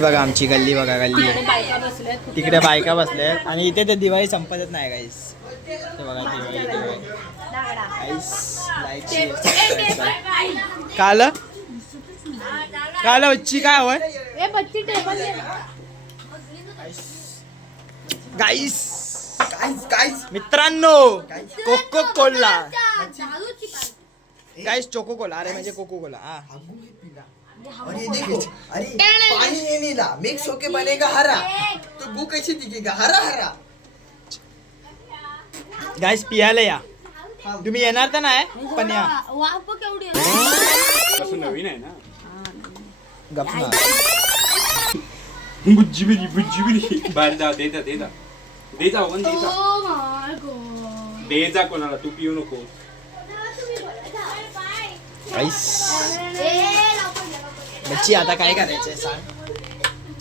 बघा आमची गल्ली बघा गल्ली तिकडे बायका बसल्यात. तिकडे बायका बसल्यात आणि इथे ते दिवाळी संपतच नाही गाईस. ते बघा दिवाळी काल काल बच्ची काय हवंय ए बच्ची टेबल दे. गाईस गाईस गाईस मित्रांनो कोको कोला गाईस चोको कोला अरे म्हणजे कोको कोला अरे देखो अरे पानी ये नहीं ला मिक्स होके बनेगा हरा तो वो कैसे दिखेगा हरा हरा गाईस पियाला या तुम्ही येणार तर नाही पण या वाफ केवढी आहे. नवीन आहे ना गप ना बुज्जी बाहेर जा दे जा पण दे जा Oh my God. दे जा कोणाला तू पिऊ नको गाईस बच्ची आता काय करायचंय सांग.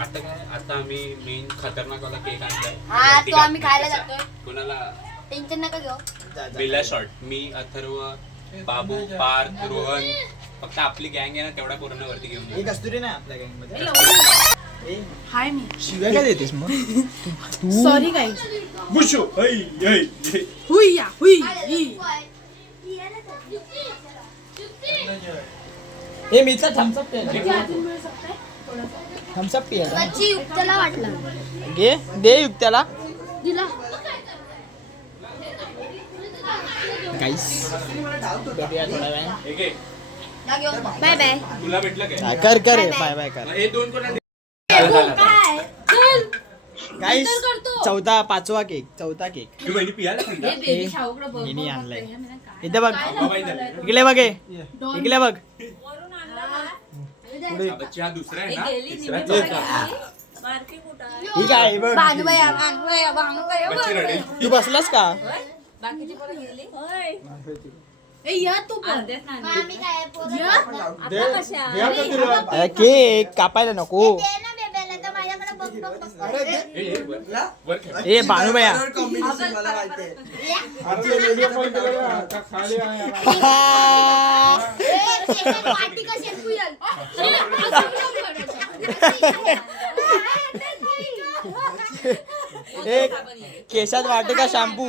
आता काय आता आम्ही मेन खतरनाक वाला केक आणलाय हा तो आम्ही खायला जातोय. कोणाला टेन्शन नका घेऊ. बिल्ला शॉर्ट मी अथर्व बाबू पार्थ रोहन फक्त आपली गँग आहे ना तेवढा कोरोना वरती घेऊन ही जाऊ. कस्तुरी नाही आपल्या गँग मध्ये हाय मी. शिव्या काय देतेस मग सॉरी गाईस. बुशो हुई हुई. हे मीचा थम्सअप पिया थम्सअप पिया बच्ची युक्तला वाटलं. घे दे युक्त्याला दिला. गाईस भेटूया थोड्या वेळ हे घे. Bye bye. तुला भेटलं काय कर कर रे बाय बाय कर हे दोन कोणा काय चल. गाईस नंतर करतो. चौथा पाचवा केक चौथा केक तू बहिणी पियाला सांग ना. बेबी शाहूकडे बघ. हिने आणलाय इथे बघ बाबाई झाले. इकडे बघ इकडे बघ बच्ची हा दुसरा आहे ना तिसरा ठीक आहे बघ भानुबाया. बच्ची रडेल. तू बसलास का ए या तू पण. अरे केक कापायला नको वर खेळ. ए भानुबाया कॉम्बिनेशन मला माहिती आहे पार्टी कशी आहे पुयल. ए केसात वाटे का शॅम्पू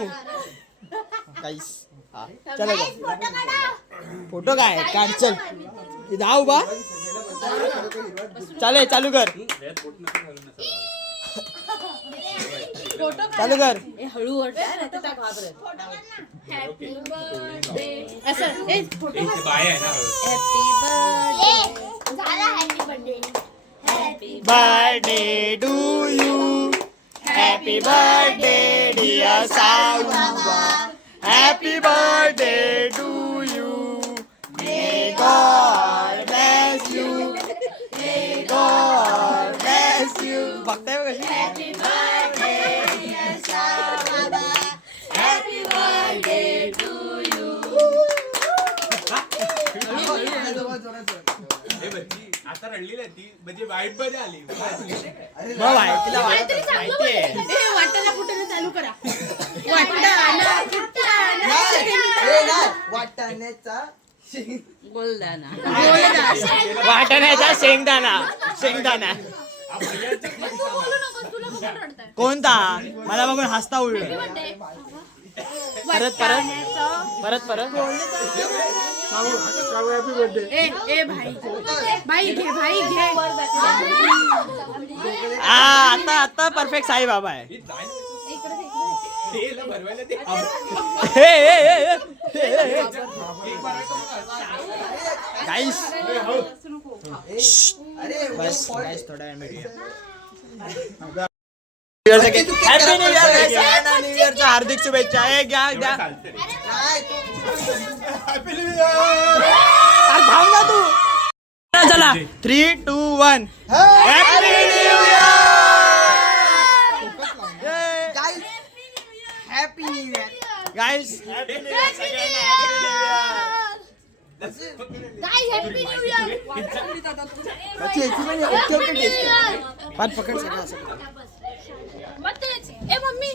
गाईस हा चला फोटो काय काढ चल इथं उभा चालेल चालू कर चालू कर हळू असं ए फोटो. इथे बाय आहे ना birthday to you happy birthday dear Sauba happy birthday to you may God bless you may God bless you बघताय बघ कशी हे बच्ची आता रडलेली आहे ती म्हणजे वाईट मध्ये आली मग बाय तिला माहिती आहे वाटाणा कुठे चालू करा. वाटाण्याचा वाटाण्याचा शेंगदाणा शेंगदाणा कोणता मला बघून हसता उडलं परत परत परत परत ए भाई भाई घे आता आता परफेक्ट साई बाबा आहे गाईस बस गाईस थोडा वेळ भेटूया हॅपी न्यू इयर न्यू इयरच्या हार्दिक शुभेच्छा हे घ्या घ्या हॅपी न्यू इयर अरे थांब ना तू चला 3, 2, 1 happy new year happy new year guys happy new year सगळ्यांना happy new year happy new year. पाच पकड सगळं असं ए मम्मी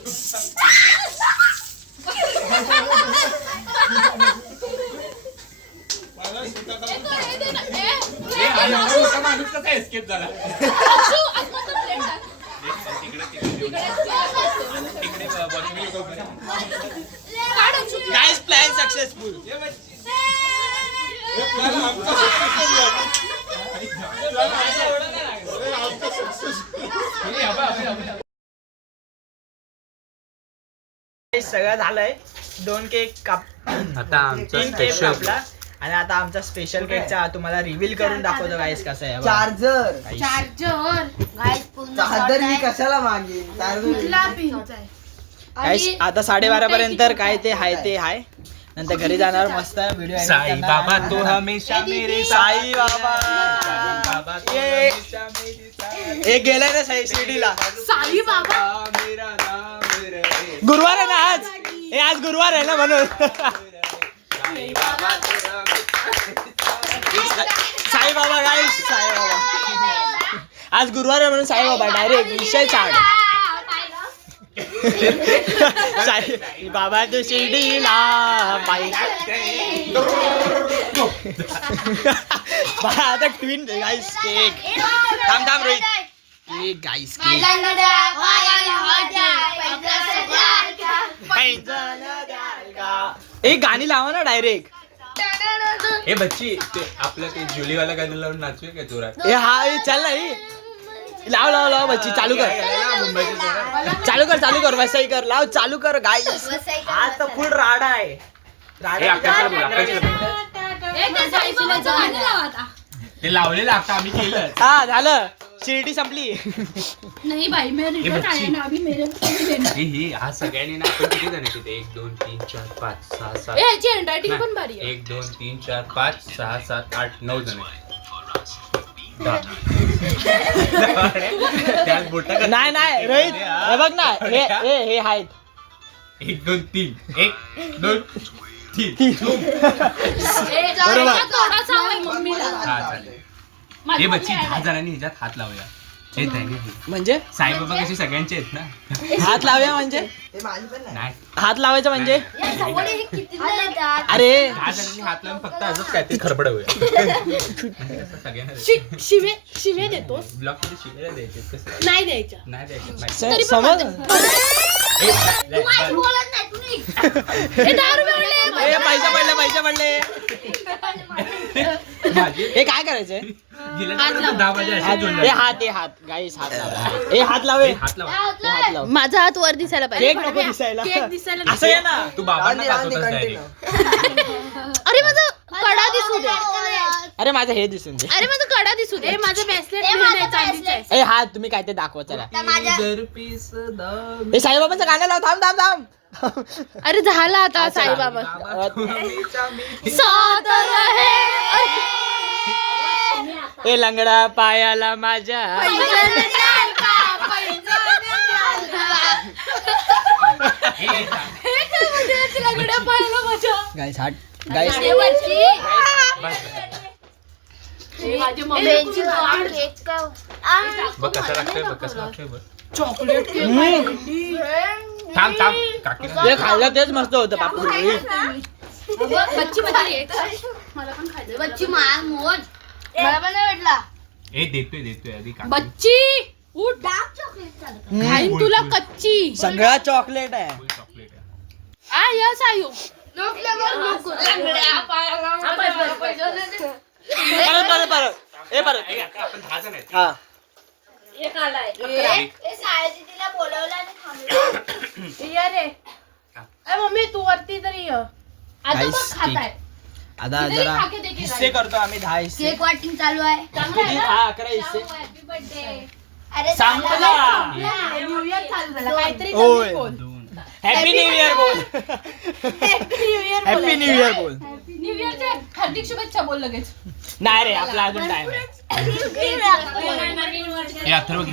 माणूस कसा एस्केप झाला गाईस प्लॅन सक्सेसफुल. सगळं झालंय. 2 केक काप, आता आमचं 3 केक स्पेशल कापला आणि आता आमचा स्पेशल केकचा तुम्हाला रिव्हील करून दाखवतो गाईस कसं आहे. Charger Guys. चार्जर मी कशाला मागेन कुठला पिनचा आहे? गाईस आता 12:30 पर्यंत काय ते हाय ते हाय. नंतर घरी जाणार मस्त व्हिडिओ साई बाबा तो हमेशा मेरे साई बाबा. बाबा तो ये. हमेशा मेरे साथ. एक गेलाय ना शिर्डीला. साई बाबा. मेरा नाम रे. गुरुवार आहे ना आज. हे आज गुरुवार आहे ना म्हणून. साई बाबा तेरा साई बाबा गाईस साई बाबा. आज गुरुवार आहे म्हणून साई बाबा डायरेक्ट विषय चाड. साई बाबा तू शिर्डीला पायी. आता ट्विन गाईस केक. थांब रोहित. केक गाईस केक. एक गाणी लावा ना डायरेक्ट. ए बच्ची ते आपलं ते जुलीवाला गाणं लावून नाचूया काय जोरात? ए हा ए चल ना ए. लाव लाव लाव बच्ची चालू कर. चालू कर वसई कर. लाव चालू कर गाईस. आज तर फुल राडा आहे. ए, आकाशला बोल, आकाशला बोल. ते लावलेलं आता आम्ही केलं. हा झालं. शिर्डी संपली. नाही बाई मैं रिटर्न आया ना अभी मेरे को भी देना. हे हा सगळ्यांनी ना आपण किती जण आहे तिथे 1 2 3 4 5 6 7 ए याची हँडरायटिंग पण भारी आहे. 1 2 3 4 5 6 7 8 9 जण आहे. त्यात बोटा नाही नाही रोहित हे बघ ना हे आहेत. 1 2 3 1 2 3 बरोबर. थोडासा आहे मम्मीला. हा चालेल. हे बच्ची 10 जणांनी ह्याच्यात हात लावूया. हे नाही म्हणजे साईबाबा कसे सगळ्यांचे आहेत ना. हात लावूया म्हणजे ते माझी पण नाही नाही हात लावायचं म्हणजे अरे 10 जणांनी हात लावून फक्त असंच काय ते खडबडवूया. सगळ्यांना शिवे देतोस? ब्लॉक मध्ये शिवायला द्यायचे कसं नाही द्यायच्या. नाही द्यायचे समज. ए 10 रुपये वाढले. ए पैसे पडले. हे काय करायचंय? हे हात गाईस हात लावा. ए हात लावे. हात लावा. हात लाव. माझा हात वर दिसायला केक नको दिसायला. केक दिसायला असं आहे ना. तू बाबांना राहून दे, दाखवतोस continue. direct. अरे माझा कडा दिसू दे. अरे माझं हे दिसून दे. अरे माझा कडा दिसू दे. माझं ब्रेसलेट चांदीचं आहे. ए हात तुम्ही काय ते दाखवा चला. हे साईबाबांचं गाणं लाव. थांब. अरे झाला आता साईबाबा. ए लंगडा पायाला माझ्या. गाईस हात गाईस. बघ कसं लागतंय बघ. Chocolate cake. थांब काकी ते खाल्लं तेच मस्त होतं बापू. बच्ची मला पण खायचं. बच्ची मार मोज. मला पण नाही भेटला. ए देतोय आधी काकी. बच्ची उठ. खाईन तुला कच्ची. सगळा चॉकलेट आहे. फुल चॉकलेट आहे. आ यस आयु. परत. ए परत. ए, आता आपण 10 जण आहेत. हा मम्मी तू वरती तरी ये. आता Guys, बघ खाताय. आता इथे जरा खाके दे की हिस्से करतो आम्ही 10 हिस्से. केक वाटिंग चालू आहे. किती? 11 हिस्से. अरे संपला. न्यू इयर चालू झाला. काहीतरी होय. नवीन बोल. हॅपी न्यू इयर बोल. हॅपी न्यू इयर बोल. न्यू इयरच्या हार्दिक शुभेच्छा बोल लगेच. नाही रे आपला अजून टाइम आहे. ए अथर्व घे.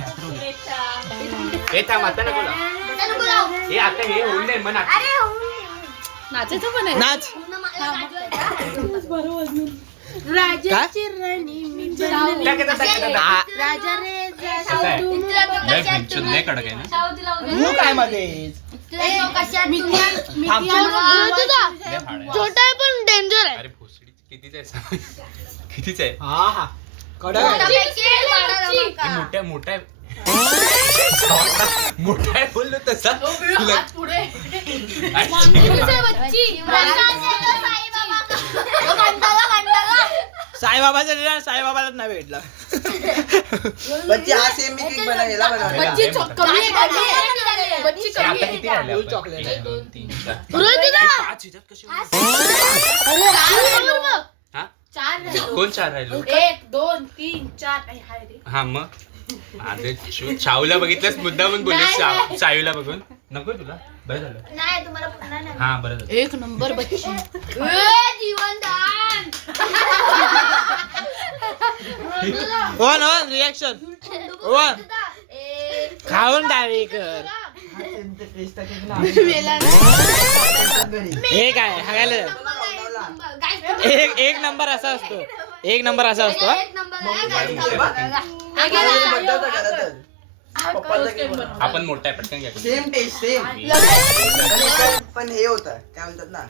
ए थांब आता नको लाव. ए आता हे होऊन दे मना. नाचायचं पण आहे. नाच. राजाची राणी मी बनले. राजा रे लय कडक आहे ना. तू काय मध्ये छोटा आहे पण डेंजर आहे. अरे भोसडी कितीच आहे हा कडक आहे. हे मोठा आहे मोठा आहे बोललो तसा हात पुढे साईबाबाचा साईबाबालाच नाही भेटला. बच्ची हा सेम मी केक बनव याला बनवला. बच्ची कमी आहे. बच्ची आता कमी किती आहे. राहिले फुल आपण? चॉकलेट आहे. 1 2 3 4 पाच ह्याच्यात कशी हा 4 राहिलो. कोण 4 राहिलो 1 2 3 4 हाय रे. हा मग आधी शाहूला बघितलंस मुद्दा म्हणून बोलले सायूला बघून नको तुला बरं झालं नाही तुम्हाला पुन्हा नाही. हा बरं झालं 1 नंबर बच्ची. जीवनदान. वन वन रिॲक्शन वन खाऊन डावी कर. हे काय हागायला एक नंबर असा असतो. एक नंबर असा असतो हा? एक नंबर आहे. बनवता घरातच. पप्पाचा केक बनव. आपण मोठा आहे पटकन घ्या सेम टेस्ट सेम. पण हे होतं काय म्हणतात ना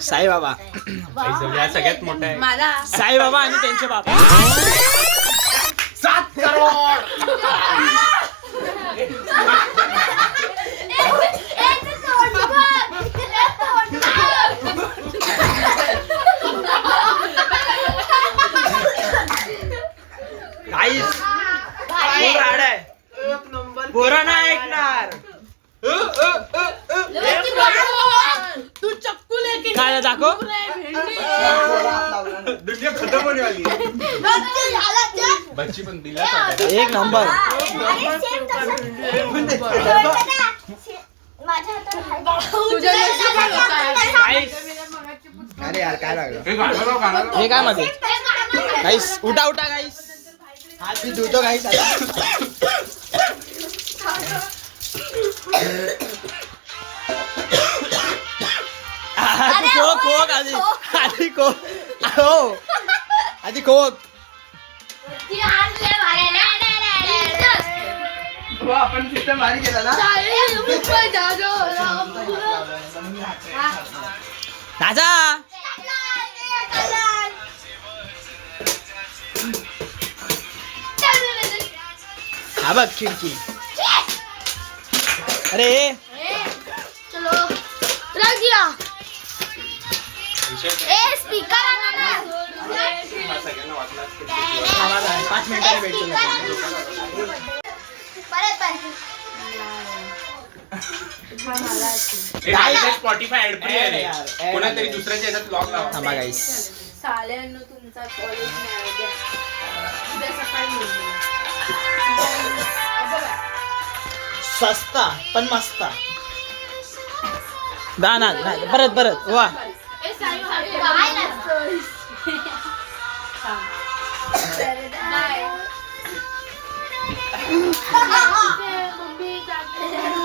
साईबाबा हा सगळ्यात मोठा आहे मला साईबाबा आणि त्यांचे बाबा 7 करोड काहीच फुल राड आहे. पोरं नाही ऐकणार. तू चक्कू लेके काय दाखव दुनिया खतम होने वाली है बच्ची पण दिला एक नंबर. तुझ्या लक्षात काय होतं आहे? काहीच. अरे यार काय लागलं हे काय मध्ये काहीच उठा उठा काहीच हात मी धुतो काहीच आधी कोक कोक आधी आधी कोक हो आधी कोक. हो आपण सिस्टम भारी केला ना. नाचा हा बघ खिडकी. अरे चलो रख दिया. स्पीकर आणा ना. 5 मिनिटांनी भेटतो स्पॉटीफाय ऍड फ्री आहे रे यार, add कोणातरी आहे. दुसऱ्याच्या ह्याच्यात लॉग लावा थांबा गाईस. साल्यांनो तुमचा कॉलेज नाही उद्या. उद्या सकाळी येईल. सस्ता पण मस्त. दाना परत परत वा ए साई काय नसतं. मम्मी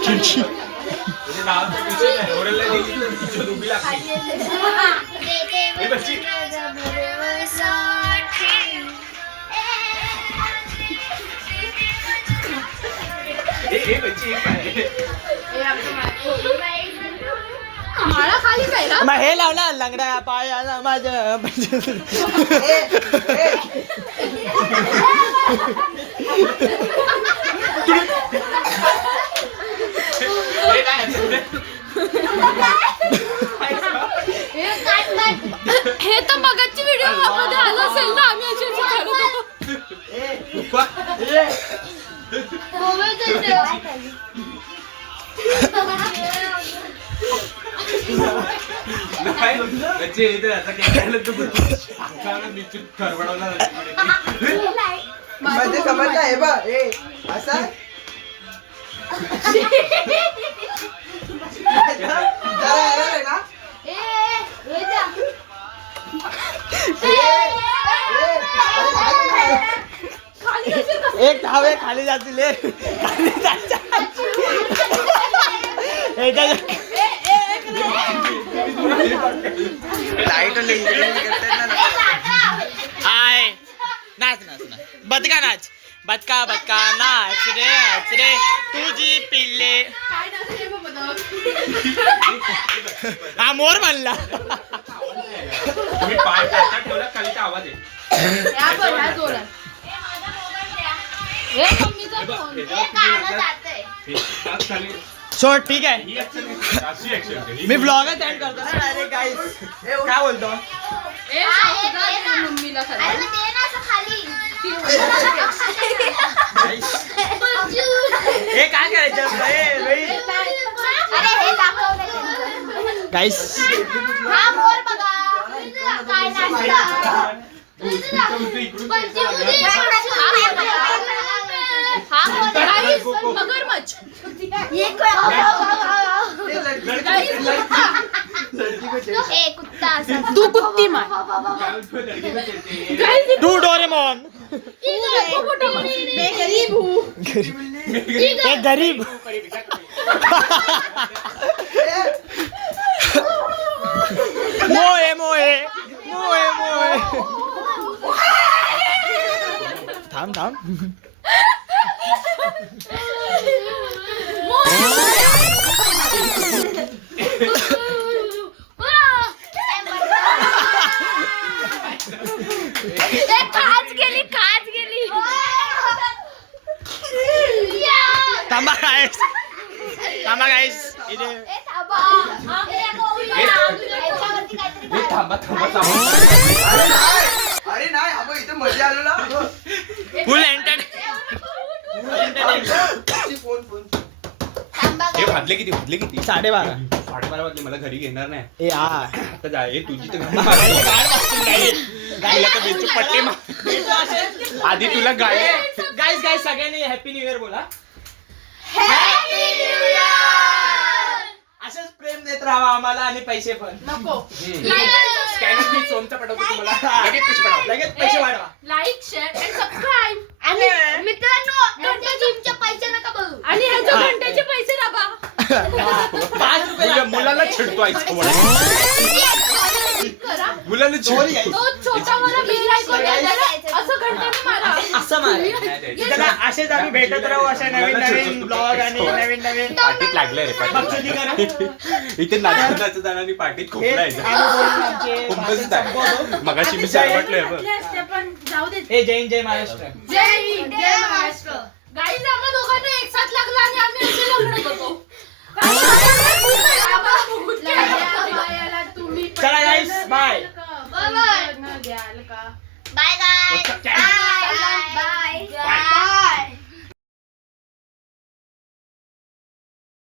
खिडकी म्हणजे नावाचं विषय नाही. ओरडला गेली तर तिच्यात उभी लागते. ए बच्ची ए बच्ची हे काय मला खाली काय ना मग हे लाव ना लंगड्या पायाला माझ्या हे काय हे तर मगाची व्हिडिओ मध्ये आलं असेल ना आम्ही अशी अशी करत होतो. नाही बच्ची इथे आता काय झालं तू मी खरबडवला मध्ये समजलं हे बघ ए असा जरा error आहे ना. एक धावे खाली जातील खाली जायच्या. लाईट आय नाच नाच नाच बदका नाच बदका बदका नाच रे तुझी पिल्ले. काय नसते मग बघ. हा मोर म्हणला. तुम्ही पाय त्याच्यात ठेवला खाली तर आवाज आहे या बघ ह्या जोरात. हे मम्मीचा हे बघ, फोन. ह्याच्यावर तुम्ही म्हटलं, सो ठीक आहे मी ब्लॉगच एंड करतो ना डायरेक्ट गाईस काय बोलतो मम्मीला अरे मग दे ना असं खाली. हे काय करायचं अरे हे दाखवलं त्यांचं. गाईस हा मोर बघा. काय नाचतं. हा मोर. मगरमच्छ ये ए कुत्ता असा. तू कुत्ती मार तू डोरेमॉन मैं गरीब हूँ एक गरीब मोए मोए मोए मोए थांब थांब खाच गेली थांबा गाईस थांबा गाईस इथे थांबा अरे नाही आपण इथे मजा आलो ना फुल एंटरटेन फोन हे भाजले किती 12:30 12:30 वाजले मला घरी घेणार नाही ए आ आता जा हे तुझी तर गाडी तुला तर बिलची पट्टी मार आधी तुला गाडी गाईस सगळ्यांनी हॅपी न्यू इयर बोला असंच प्रेम देत राहा आम्हाला आणि पैसे पण नको स्कॅनर मी सोनचा पाठवतो तुम्हाला लगेच पैसे पाठवा लगेच पैसे वाढवा लाईक शेअर अँड सबस्क्राईब आणि मित्रांनो घंटा जिमचे पैसे नका बघू. आणि ह्याच्या घंट्याचे पैसे दाबा 5 रुपये मुलाला चिडतो आईचा मुलाला चिडतो तो छोटा मला बिल असं घंट्याने मारा असं मार त्याला असेच आम्ही भेटत राहू अशा नवीन नवीन ब्लॉग आणि नवीन नवीन पाठीत लागलंय रे बक्षुसी करा. इथे नाचत जाणारी पाठीत खूप हेच राहायचं आम्ही बोलून आमचे खूपच संपवतो. मगाशी मी सांगितलंय बघ असते पण जाऊ दे हे जय महाराष्ट्र जय हिंद जय महाराष्ट्र गाईज आम्हा दोघांना एक साथ लागला आणि आम्ही असे लग्न करतो तुम्ही चला guys, bye. द्याल का बाय गाय.